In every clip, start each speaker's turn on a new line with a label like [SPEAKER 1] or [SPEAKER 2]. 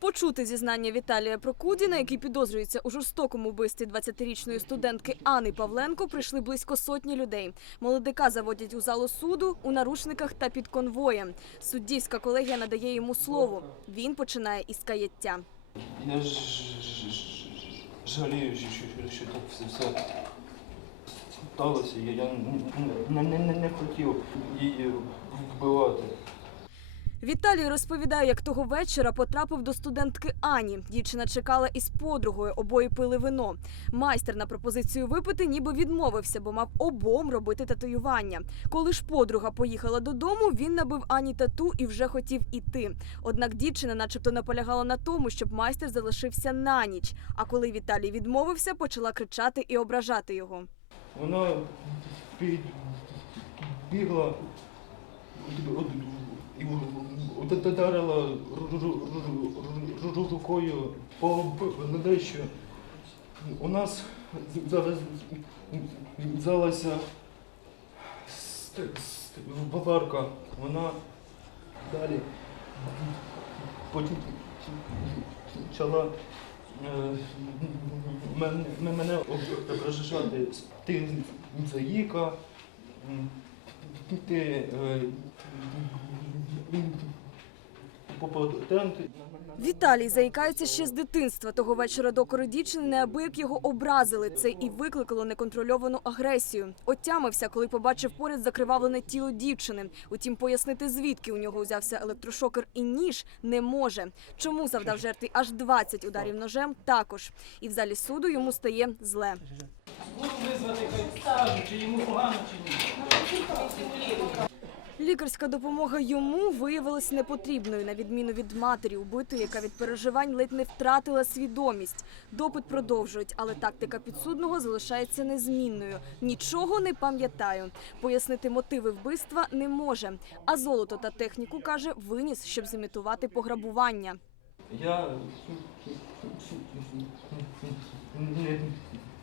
[SPEAKER 1] Почути зізнання Віталія Прокудіна, який підозрюється у жорстокому вбивстві 20-річної студентки Ани Павленко, прийшли близько сотні людей. Молодика заводять у залу суду у наручниках та під конвоєм. Суддівська колегія надає йому слово. Він починає із каяття.
[SPEAKER 2] Я ж, жалію, що, так все, все сталося. Я, не хотів її вбивати.
[SPEAKER 1] Віталій розповідає, як того вечора потрапив до студентки Ані. Дівчина чекала із подругою, обоє пили вино. Майстер на пропозицію випити ніби відмовився, бо мав обом робити татуювання. Коли ж подруга поїхала додому, він набив Ані тату і вже хотів іти. Однак дівчина, начебто, наполягала на тому, щоб майстер залишився на ніч. А коли Віталій відмовився, почала кричати і ображати його.
[SPEAKER 2] Вона підбігла і ударила рукою по плечу. У нас зараз взялася баварка. Вона далі почала е, мене ображати. Ти заїка, ти е.
[SPEAKER 1] Віталій заїкається ще з дитинства. Того вечора докори дівчини неабияк його образили. Це і викликало неконтрольовану агресію. Отямився, коли побачив поряд закривавлене тіло дівчини. Утім, пояснити, звідки у нього взявся електрошокер і ніж, не може. Чому завдав жертві аж 20 ударів ножем, також. І в залі суду йому стає зле.
[SPEAKER 3] Можу визвати, хай скажуть, чи йому погано, чи ні.
[SPEAKER 1] Лікарська допомога йому виявилась непотрібною, на відміну від матері убитої, яка від переживань ледь не втратила свідомість. Допит продовжують, але тактика підсудного залишається незмінною. Нічого не пам'ятаю. Пояснити мотиви вбивства не може. А золото та техніку каже, виніс, щоб зімітувати пограбування.
[SPEAKER 2] Я не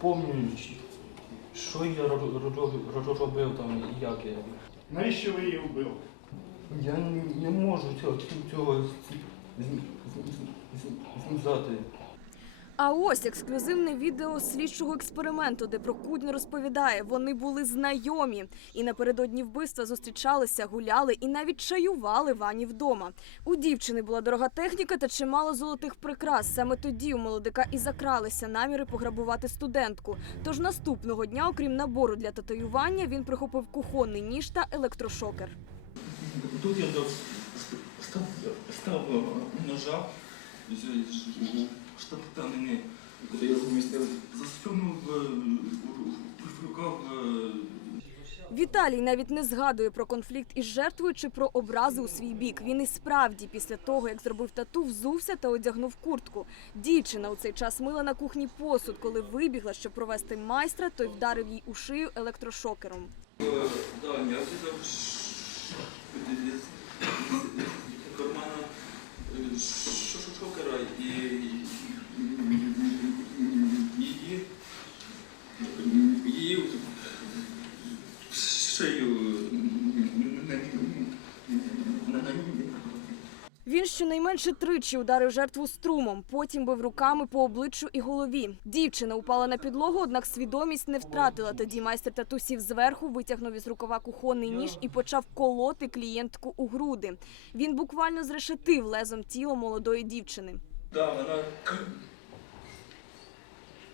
[SPEAKER 2] пам'ятаю, що я ро- ро- ро- робив там і як я.
[SPEAKER 4] Навіщо ви її вбили?
[SPEAKER 2] Я не, не можу цього, цього з- з- з- знати.
[SPEAKER 1] А ось ексклюзивне відео слідчого експерименту, де Прокудін розповідає, вони були знайомі і напередодні вбивства зустрічалися, гуляли і навіть чаювали Вані вдома. У дівчини була дорога техніка та чимало золотих прикрас. Саме тоді у молодика і закралися наміри пограбувати студентку. Тож наступного дня, окрім набору для татуювання, він прихопив кухонний ніж та електрошокер.
[SPEAKER 2] Тут я став, став ножа я змістив, засунув е, в рукав. е,
[SPEAKER 1] Віталій навіть не згадує про конфлікт із жертвою чи про образи у свій бік. Він і справді після того, як зробив тату, взувся та одягнув куртку. Дівчина у цей час мила на кухні посуд. Коли вибігла, щоб провести майстра, той вдарив їй у шию електрошокером.
[SPEAKER 2] Її в
[SPEAKER 1] Він щонайменше тричі ударив жертву струмом, потім бив руками по обличчю і голові. Дівчина упала на підлогу, однак свідомість не втратила. Тоді майстер тату сів зверху, витягнув із рукава кухонний ніж і почав колоти клієнтку у груди. Він буквально зрешетив лезом тіло молодої дівчини.
[SPEAKER 2] Да, вона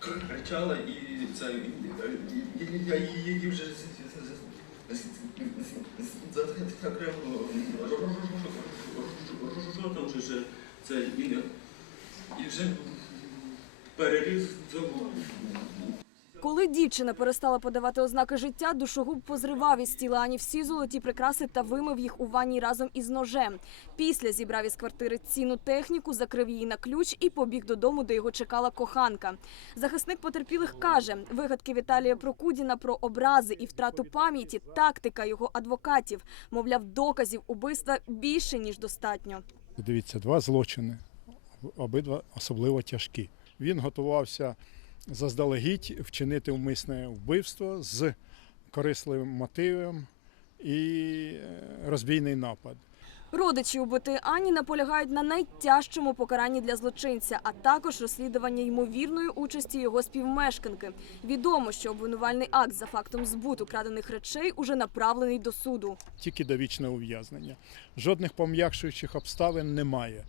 [SPEAKER 2] кричала і це я її вже закрив ротом вже це і вже переріз зову.
[SPEAKER 1] Коли дівчина перестала подавати ознаки життя, душогуб позривав із тіла Ані всі золоті прикраси та вимив їх у ванні разом із ножем. Після зібрав із квартири цінну техніку, закрив її на ключ і побіг додому, де його чекала коханка. Захисник потерпілих каже, вигадки Віталія Прокудіна про образи і втрату пам'яті тактика його адвокатів. Мовляв, доказів убивства більше ніж достатньо.
[SPEAKER 4] Дивіться, два злочини, обидва особливо тяжкі. Він готувався заздалегідь вчинити вмисне вбивство з корисливим мотивом і е, розбійний напад.
[SPEAKER 1] Родичі убитої Ані наполягають на найтяжчому покаранні для злочинця, а також розслідування ймовірної участі його співмешканки. Відомо, що обвинувальний акт за фактом збуту крадених речей уже направлений до суду.
[SPEAKER 4] Тільки довічне ув'язнення. Жодних пом'якшуючих обставин немає.